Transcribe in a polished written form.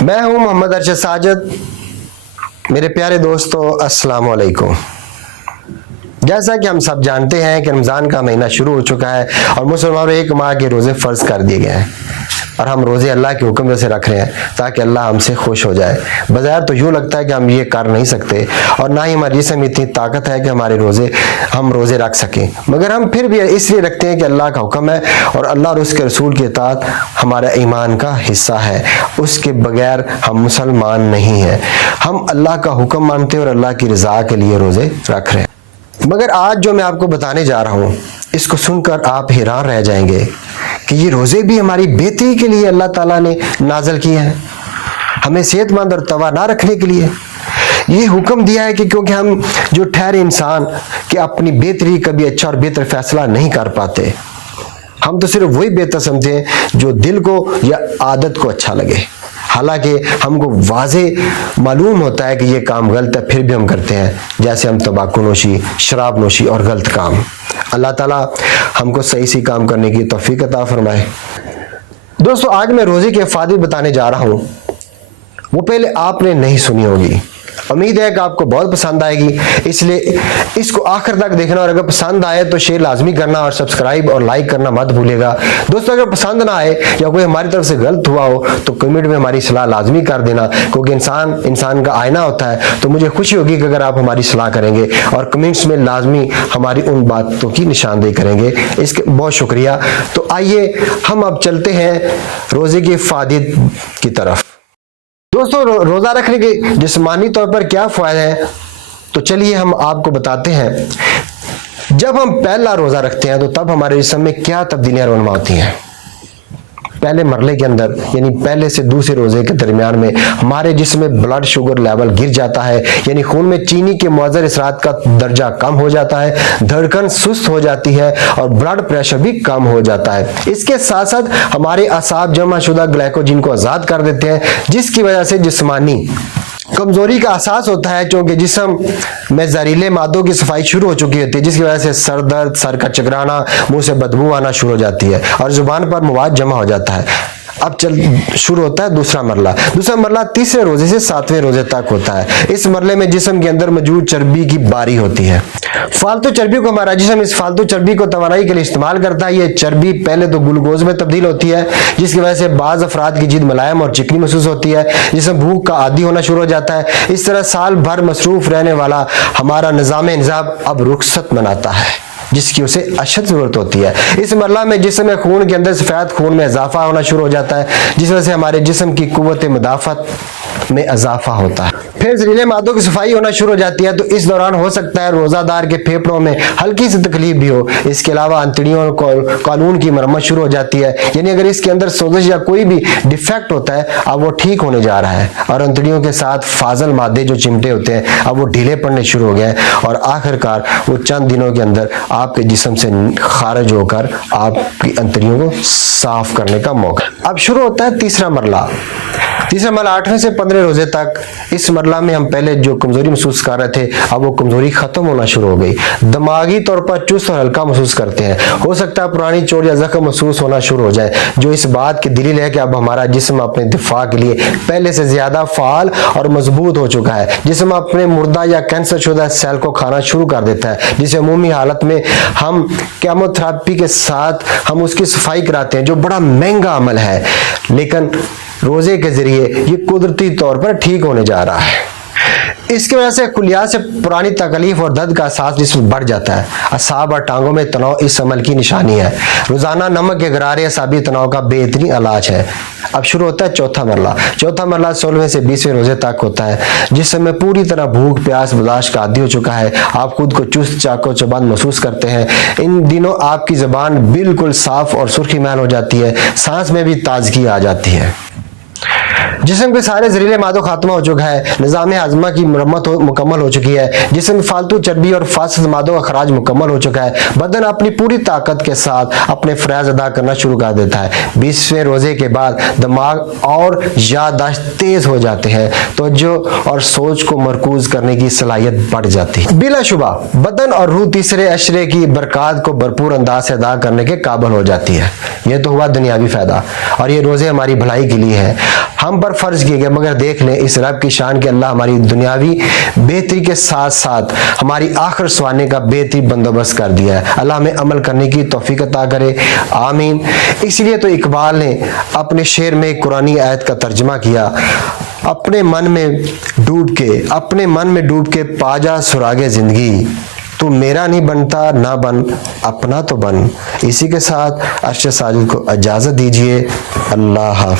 میں ہوں محمد ارشد ساجد. میرے پیارے دوستو السلام علیکم. جیسا کہ ہم سب جانتے ہیں کہ رمضان کا مہینہ شروع ہو چکا ہے اور مسلمانوں ایک ماہ کے روزے فرض کر دیے گئے ہیں اور ہم روزے اللہ کے حکم سے رکھ رہے ہیں تاکہ اللہ ہم سے خوش ہو جائے. بظاہر تو یوں لگتا ہے کہ ہم یہ کر نہیں سکتے اور نہ ہی ہماری جسم اتنی طاقت ہے کہ ہم روزے رکھ سکیں، مگر ہم پھر بھی اس لیے رکھتے ہیں کہ اللہ کا حکم ہے اور اللہ اور اس کے رسول کی اطاعت ہمارا ایمان کا حصہ ہے. اس کے بغیر ہم مسلمان نہیں ہیں. ہم اللہ کا حکم مانتے ہیں اور اللہ کی رضا کے لیے روزے رکھ رہے ہیں. مگر آج جو میں آپ کو بتانے جا رہا ہوں اس کو سن کر آپ حیران رہ جائیں گے کہ یہ روزے بھی ہماری بہتری کے لیے اللہ تعالیٰ نے نازل کیے ہیں، ہمیں صحت مند اور توانا رکھنے کے لیے یہ حکم دیا ہے کہ کیونکہ ہم جو ٹھہرے انسان کہ اپنی بہتری کبھی اچھا اور بہتر فیصلہ نہیں کر پاتے. ہم تو صرف وہی بہتر سمجھتے ہیں جو دل کو یا عادت کو اچھا لگے، حالانکہ ہم کو واضح معلوم ہوتا ہے کہ یہ کام غلط ہے پھر بھی ہم کرتے ہیں، جیسے ہم تمباکو نوشی، شراب نوشی اور غلط کام. اللہ تعالیٰ ہم کو صحیح کام کرنے کی توفیق عطا فرمائے. دوستو آج میں روزے کے فائدے بتانے جا رہا ہوں، وہ پہلے آپ نے نہیں سنی ہوگی. امید ہے کہ آپ کو بہت پسند آئے گی، اس لیے اس کو آخر تک دیکھنا اور اگر پسند آئے تو شیئر لازمی کرنا اور سبسکرائب اور لائک کرنا مت بھولے گا. دوستو اگر پسند نہ آئے یا کوئی ہماری طرف سے غلط ہوا ہو تو کمنٹ میں ہماری صلاح لازمی کر دینا، کیونکہ انسان کا آئینہ ہوتا ہے. تو مجھے خوشی ہوگی کہ اگر آپ ہماری صلاح کریں گے اور کمنٹس میں لازمی ہماری ان باتوں کی نشاندہی کریں گے. اس کے بہت شکریہ. تو آئیے ہم اب چلتے ہیں روزے کے فائدے کی طرف. دوستو روزہ رکھنے کے جسمانی طور پر کیا فائدہ ہے تو چلیے ہم آپ کو بتاتے ہیں. جب ہم پہلا روزہ رکھتے ہیں تو تب ہمارے جسم میں کیا تبدیلیاں رونما ہوتی ہیں. پہلے مرحلے کے اندر یعنی پہلے سے دوسرے روزے کے درمیان میں ہمارے جسم میں بلڈ شوگر لیول گر جاتا ہے، یعنی خون میں چینی کے مؤثر اثرات کا درجہ کم ہو جاتا ہے، دھڑکن سست ہو جاتی ہے اور بلڈ پریشر بھی کم ہو جاتا ہے. اس کے ساتھ ساتھ ہمارے اعصاب جمع شدہ گلائکوجن کو آزاد کر دیتے ہیں، جس کی وجہ سے جسمانی کمزوری کا احساس ہوتا ہے، چونکہ جسم میں زہریلے مادوں کی صفائی شروع ہو چکی ہوتی ہے، جس کی وجہ سے سر درد، سر کا چکرانا، منہ سے بدبو آنا شروع ہو جاتی ہے اور زبان پر مواد جمع ہو جاتا ہے. اب شروع ہوتا ہے دوسرا مرحلہ تیسرے روزے سے 7ویں روزے تک ہوتا ہے. اس مرحلے میں جسم کے اندر موجود چربی کی باری ہوتی ہے. فالتو چربی کو ہمارا جسم اس فالتو چربی کو توانائی کے لیے استعمال کرتا ہے. یہ چربی پہلے تو گلوکوز میں تبدیل ہوتی ہے، جس کی وجہ سے بعض افراد کی جلد ملائم اور چکنی محسوس ہوتی ہے، جسم بھوک کا عادی ہونا شروع ہو جاتا ہے. اس طرح سال بھر مصروف رہنے والا ہمارا نظام اب رخصت مناتا ہے، جس کی اسے اشد ضرورت ہوتی ہے. اس مرحلہ میں جسم میں خون کے اندر سفید خون میں اضافہ ہونا شروع ہو جاتا ہے، جس وجہ سے ہمارے جسم کی قوت مدافعت میں اضافہ ہوتا ہے. پھر زہریلے مادوں کی صفائی ہونا شروع ہو جاتی ہے. تو اس دوران ہو سکتا ہے روزہ دار کے پھیپھڑوں میں ہلکی سی تکلیف بھی ہو. اس کے علاوہ انتڑیوں اور قولون کی مرمت شروع ہو جاتی ہے، یعنی اگر اس کے اندر سوزش یا کوئی بھی ڈیفیکٹ ہوتا ہے اب وہ ٹھیک ہونے جا رہا ہے اور انتڑیوں کے ساتھ فاضل مادے جو چمٹے ہوتے ہیں اب وہ ڈھیلے پڑنے شروع ہو گئے ہیں اور آخر کار وہ چند دنوں کے اندر آپ کے جسم سے خارج ہو کر آپ کی انتڑیوں کو صاف کرنے کا موقع. اب شروع ہوتا ہے تیسرا مرحلہ 8ویں سے 15 روزے تک. اس مرحلہ میں ہم پہلے جو کمزوری محسوس کر رہے تھے اب وہ کمزوری ختم ہونا شروع ہو گئی. دماغی طور پر چست اور ہلکا محسوس کرتے ہیں. ہو سکتا ہے پرانی چوٹ یا زخم محسوس ہونا شروع ہو جائے، جو اس بات کی دلیل ہے کہ اب ہمارا جسم اپنے دفاع کے لیے پہلے سے زیادہ فعال اور مضبوط ہو چکا ہے. جسم اپنے مردہ یا کینسر شدہ سیل کو کھانا شروع کر دیتا ہے، جسے عمومی حالت میں ہم کیموتھراپی کے ساتھ ہم اس کی صفائی کراتے ہیں، جو بڑا مہنگا عمل ہے، لیکن روزے کے ذریعے یہ قدرتی طور پر ٹھیک ہونے جا رہا ہے. اس کی وجہ سے کلیات سے پرانی تکلیف اور درد کا احساس جسم بڑھ جاتا ہے. اعصاب اور ٹانگوں میں تناؤ اس عمل کی نشانی ہے. روزانہ نمک کے غرارے اعصابی تناؤ کا بہترین علاج ہے. اب شروع ہوتا ہے چوتھا مرحلہ 16ویں سے 20ویں روزے تک ہوتا ہے. جسم میں پوری طرح بھوک پیاس برداشت کا عادی ہو چکا ہے. آپ خود کو چست چاق و چبند محسوس کرتے ہیں. ان دنوں آپ کی زبان بالکل صاف اور سرخی محل ہو جاتی ہے. سانس میں بھی تازگی آ جاتی ہے. جسم کے سارے زہریلے مادوں خاتمہ ہو چکا ہے. نظام ہاضمہ کی مرمت مکمل ہو چکی ہے. جسم میں فالتو چربی اور فاسد مادوں کا خراج مکمل ہو چکا ہے. بدن اپنی پوری طاقت کے ساتھ اپنے فرائض ادا کرنا شروع کر دیتا ہے. 20ویں روزے کے بعد دماغ اور یادداشت تیز ہو جاتے ہیں. توجہ اور سوچ کو مرکوز کرنے کی صلاحیت بڑھ جاتی ہے. بلا شبہ بدن اور روح تیسرے عشرے کی برکات کو بھرپور انداز سے ادا کرنے کے قابل ہو جاتی ہے. یہ تو ہوا دنیاوی فائدہ اور یہ روزے ہماری بھلائی کے لیے ہے. ہم پر فرض کیے گئے، مگر دیکھ لیں اس رب کی شان کہ اللہ ہماری دنیاوی بہتری کے ساتھ ساتھ ہماری آخر سنوانے کا بہترین بندوبست کر دیا ہے۔ اللہ ہمیں عمل کرنے کی توفیق عطا کرے، آمین۔ اس لیے تو اقبال نے اپنے شعر میں قرآنی آیت کا ترجمہ کیا، اپنے من میں ڈوب کے پا جا سراغ زندگی، تو میرا نہیں بنتا نہ بن اپنا تو بن۔ اسی کے ساتھ عرش ساجد کو اجازت دیجیے، اللہ حافظ۔